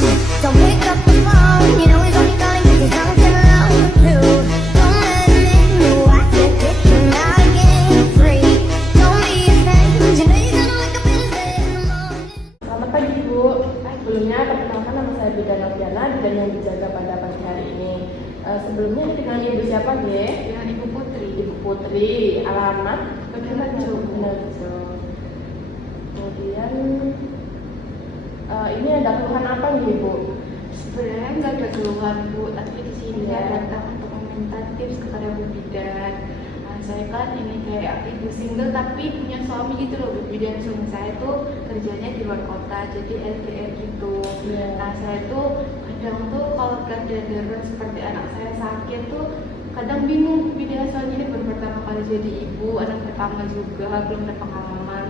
Don't pick up the phone, you know he's only calling 'cause he's drunk and alone too. Don't let him in, no, I said kick him out again free. Don't be a friend, you know you're gonna wake up in his bed in the morning. Selamat pagi Bu. Sebelumnya perkenalkan nama saya Bida Noviana dan yang dijaga pada pagi hari ini. Sebelumnya ini dengan Ibu siapa Ge? Dengan Ibu Putri. Ibu Putri. Alamat? Benerjo. Benerjo. Kemudian ini ada keluhan apa nih Bu? Sebenarnya nggak ada keluhan Bu, tapi di sini Iya. saya datang untuk meminta tips kepada Bu Bidan. Saya kan ini kayak ibu single tapi punya suami gitu loh Bu Bidan. Suami saya tuh kerjanya di luar kota, jadi LDR gitu. Iya. Nah saya tuh kadang tuh kalau keadaan darurat seperti anak saya sakit tuh kadang bingung Bu Bidan, soalnya ini baru pertama kali jadi ibu, anak pertama juga, belum ada pengalaman.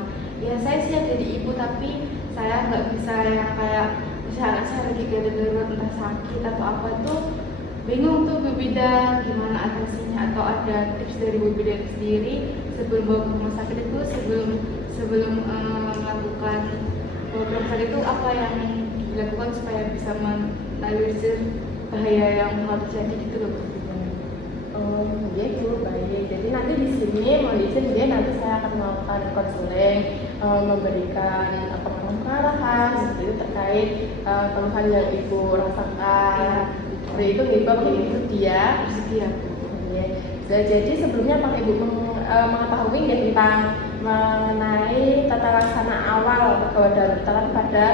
Ya saya siap jadi ibu tapi saya nggak bisa yang kayak misalnya saya lagi keadaan darurat entah sakit atau apa tuh bingung tuh Bu Bidan gimana atasinya, atau ada tips dari Bu Bidan sendiri sebelum bawa ke rumah sakit itu, sebelum melakukan bawa ke rumah sakit itu apa yang dilakukan supaya bisa meminimalisir bahaya yang harus terjadi gitu loh Bu Bidan. Oh iya Bu, baik. Jadi nanti di sini mau diizin dia nanti saya akan melakukan konseling, memberikan pengarahan seperti itu terkait keluhan yang Ibu rasakan. Seperti itu Ibu, itu dia. Bersedia Bu. Iya. Jadi sebelumnya Pak Ibu mengetahui nggak tentang mengenai tata laksana awal kewarganegaraan pada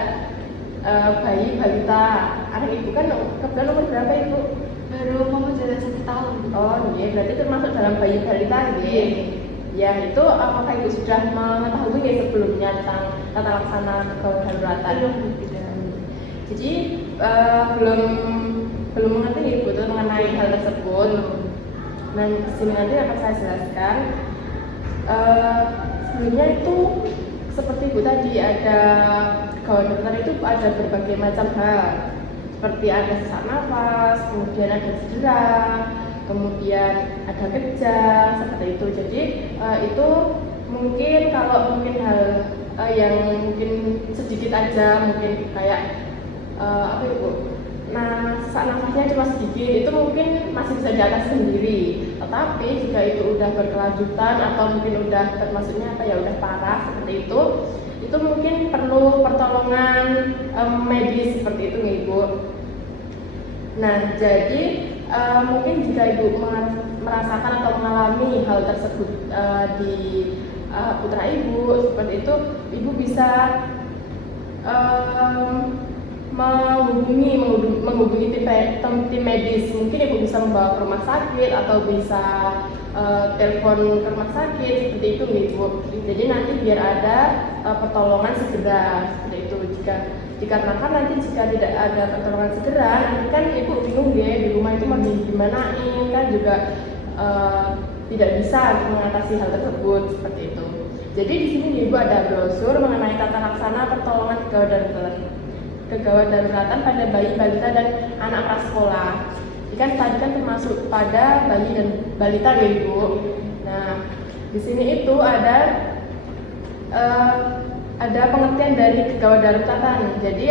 bayi balita. Anak Ibu kan kebetulan umur berapa Ibu? Baru mau jalan 1 tahun Bu. Oh iya, berarti termasuk dalam bayi balita ya? Ya itu apakah Ibu sudah mengetahui ya sebelumnya tentang tata laksana kewarganegaraan? Belum Bu Bidan. Jadi belum mengerti Ibu tuh mengenai hal tersebut. Nah di sini nanti akan saya jelaskan. Sebelumnya itu seperti Bu tadi ada kewarganegaraan itu ada berbagai macam hal. Seperti ada sesak nafas, kemudian ada cedera, kemudian ada kejang, seperti itu. Jadi itu mungkin kalau mungkin hal yang mungkin sedikit aja, mungkin kayak apa Ibu? Nah, sesak nafasnya cuma sedikit, itu mungkin masih bisa diatasi sendiri. Tetapi jika itu udah berkelanjutan atau mungkin udah termasuknya apa ya udah parah seperti itu mungkin perlu pertolongan medis seperti itu nih Ibu. Nah, jadi mungkin jika Ibu merasakan atau mengalami hal tersebut di putra Ibu seperti itu, Ibu bisa menghubungi tim medis. Mungkin Ibu bisa membawa ke rumah sakit atau bisa telepon ke rumah sakit seperti itu Ibu. Jadi nanti biar ada pertolongan segera seperti itu. Dikarenakan nanti jika tidak ada pertolongan segera, nanti kan Ibu bingung ya di rumah itu mau gimanain kan juga tidak bisa mengatasi hal tersebut seperti itu. Jadi di sini Ibu ada brosur mengenai tata laksana pertolongan kegawat daruratan pada bayi, balita dan anak prasekolah. Kan tadi kan termasuk pada bayi dan balita ya Ibu. Nah, di sini itu ada pengertian dari kegawat daruratan. Jadi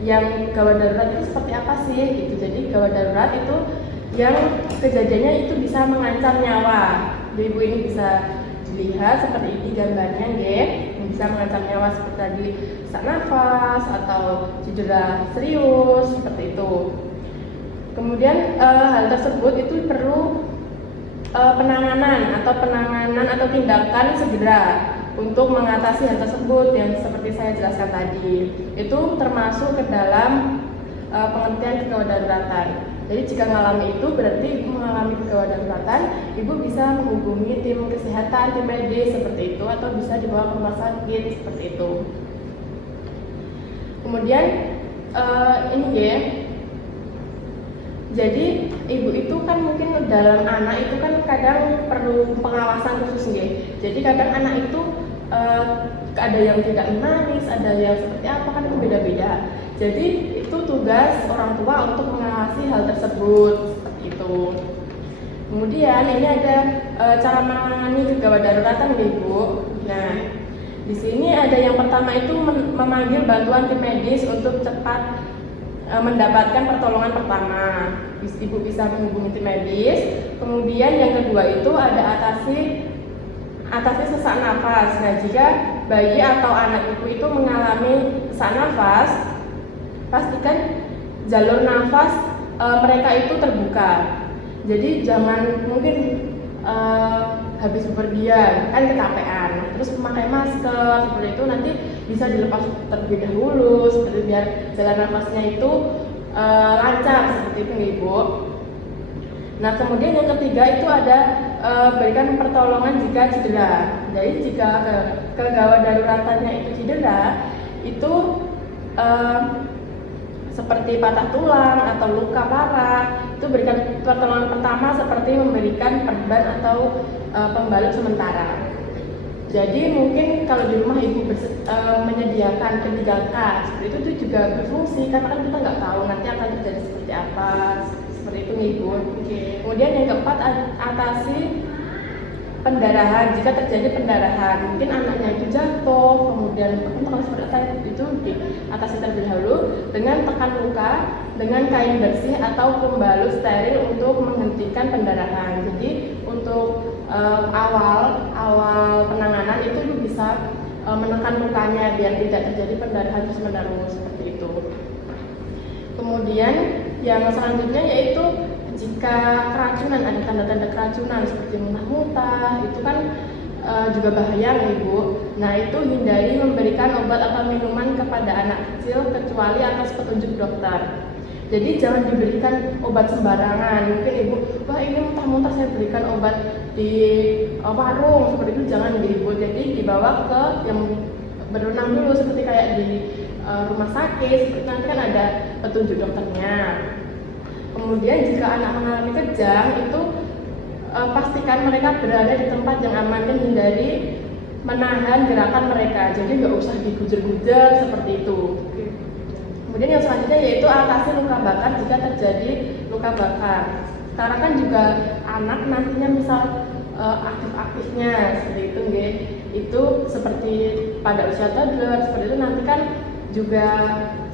yang gawat darurat itu seperti apa sih gitu. Jadi gawat darurat itu yang kejadiannya itu bisa mengancam nyawa. Jadi Ibu ini bisa dilihat seperti ini gambarnya ya. Bisa mengancam nyawa seperti tadi sesak nafas atau cedera serius seperti itu. Kemudian hal tersebut itu perlu penanganan atau tindakan segera untuk mengatasi hal tersebut yang seperti saya jelaskan tadi. Itu termasuk ke dalam pengertian kegawat daruratan. Jadi jika mengalami itu berarti Ibu mengalami kegawat daruratan, Ibu bisa menghubungi tim kesehatan, tim medis seperti itu, atau bisa dibawa ke rumah sakit seperti itu. Kemudian ini ya. Jadi Ibu itu kan mungkin dalam anak itu kan kadang perlu pengawasan khusus ya. Jadi kadang anak itu ada yang tidak menangis, ada yang seperti apa kan itu beda-beda. Jadi itu tugas orang tua untuk mengawasi hal tersebut seperti itu. Kemudian ini ada cara menangani kegawat daruratan Ibu. Nah, di sini ada yang pertama itu memanggil bantuan tim medis untuk cepat mendapatkan pertolongan pertama. Ibu bisa menghubungi tim medis. Kemudian yang kedua itu ada atasi sesak nafas. Nah, jika bayi atau anak ibu itu mengalami sesak nafas, pastikan jalur nafas mereka itu terbuka. Jadi jangan mungkin habis bepergian kan kecapean, terus memakai masker seperti itu nanti bisa dilepas terlebih dahulu seperti biar jalan nafasnya itu lancar seperti itu Ibu. Nah, kemudian yang ketiga itu ada berikan pertolongan jika cedera. Jadi jika kegawat daruratannya itu cedera, itu seperti patah tulang atau luka parah, itu berikan pertolongan pertama seperti memberikan perban atau pembalut sementara. Jadi mungkin kalau di rumah ibu menyediakan P3K seperti itu juga berfungsi karena kan kita nggak tahu nanti akan terjadi seperti apa, seperti itu Ibu. Kemudian yang keempat, atasi pendarahan. Jika terjadi pendarahan, mungkin anaknya itu jatuh, kemudian kalau seperti itu diatasi terlebih dahulu dengan tekan luka dengan kain bersih atau pembalut steril untuk menghentikan pendarahan. Jadi untuk awal penanganan itu bisa menekan lukanya biar tidak terjadi pendarahan terus menerus seperti itu. Kemudian yang selanjutnya yaitu jika keracunan, ada tanda-tanda keracunan seperti muntah-muntah, itu kan juga bahaya Ibu. Nah, itu hindari memberikan obat atau minuman kepada anak kecil kecuali atas petunjuk dokter. Jadi jangan diberikan obat sembarangan. Mungkin Ibu, wah ini muntah-muntah saya berikan obat di warung, seperti itu jangan Ibu. Jadi dibawa ke yang berwenang dulu seperti kayak di rumah sakit, seperti nanti kan ada petunjuk dokternya. Kemudian jika anak mengalami kejang itu pastikan mereka berada di tempat yang aman dan hindari menahan gerakan mereka. Jadi nggak usah digujar-gujar seperti itu. Kemudian yang selanjutnya yaitu atasi luka bakar jika terjadi luka bakar. Sekarang kan juga anak nantinya misal aktif-aktifnya seperti itu, itu seperti pada usia toddler seperti itu nanti kan juga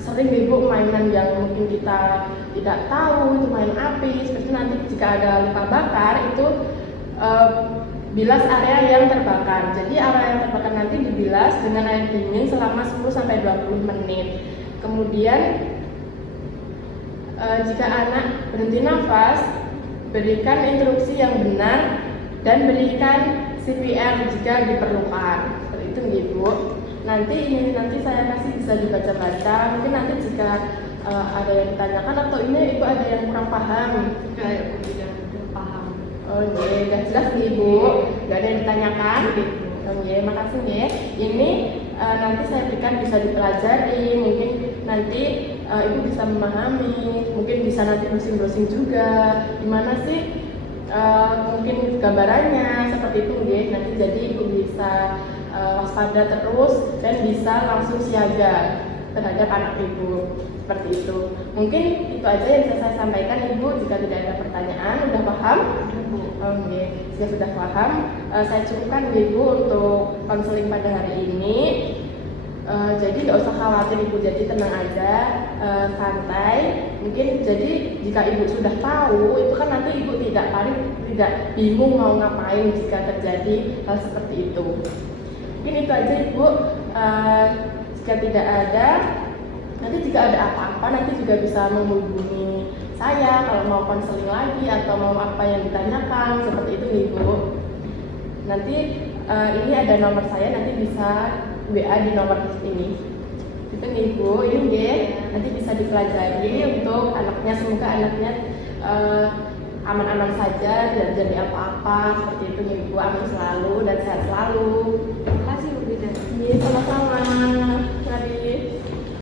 sering Ibu mainan yang mungkin kita tidak tahu itu main api seperti itu. Nanti jika ada luka bakar itu bilas area yang terbakar. Jadi area yang terbakar nanti dibilas dengan air dingin selama 10-20 menit. Kemudian jika anak berhenti nafas, berikan instruksi yang benar dan berikan CPR jika diperlukan. Seperti itu Ibu. Nanti saya kasih bisa dibaca-baca. Mungkin nanti jika ada yang ditanyakan atau ini Ibu ada yang kurang paham. Kayak aku tidak paham. Oh iya, udah jelas Ibu. Gak ada yang ditanyakan. Oh iya, makasih ya. Ini nanti saya berikan bisa dipelajari. Mungkin nanti Ibu bisa memahami. Mungkin bisa nanti browsing-browsing juga. Gimana sih mungkin gambarannya seperti itu ya. Nanti jadi Ibu bisa waspada terus dan bisa langsung siaga terhadap anak Ibu seperti itu. Mungkin itu aja yang bisa saya sampaikan Ibu. Jika tidak ada pertanyaan, udah paham? Oke, jika sudah paham, saya cukupkan Ibu untuk konseling pada hari ini. Jadi nggak usah khawatir Ibu, jadi tenang aja, santai. Mungkin jadi jika Ibu sudah tahu, itu kan nanti Ibu tidak panik, tidak bingung mau ngapain jika terjadi hal seperti itu. Mungkin itu aja Ibu. Jika tidak ada, nanti jika ada apa-apa nanti juga bisa menghubungi saya kalau mau konseling lagi atau mau apa yang ditanyakan seperti itu Ibu. Nanti ini ada nomor saya, nanti bisa WA di nomor ini. Itu Ibu, ini nanti bisa dipelajari untuk anaknya. Semoga anaknya aman-aman saja, tidak terjadi apa-apa seperti itu Ibu. Amin selalu dan sehat selalu. Terima kasih Bu Bidan. Iya, sama-sama.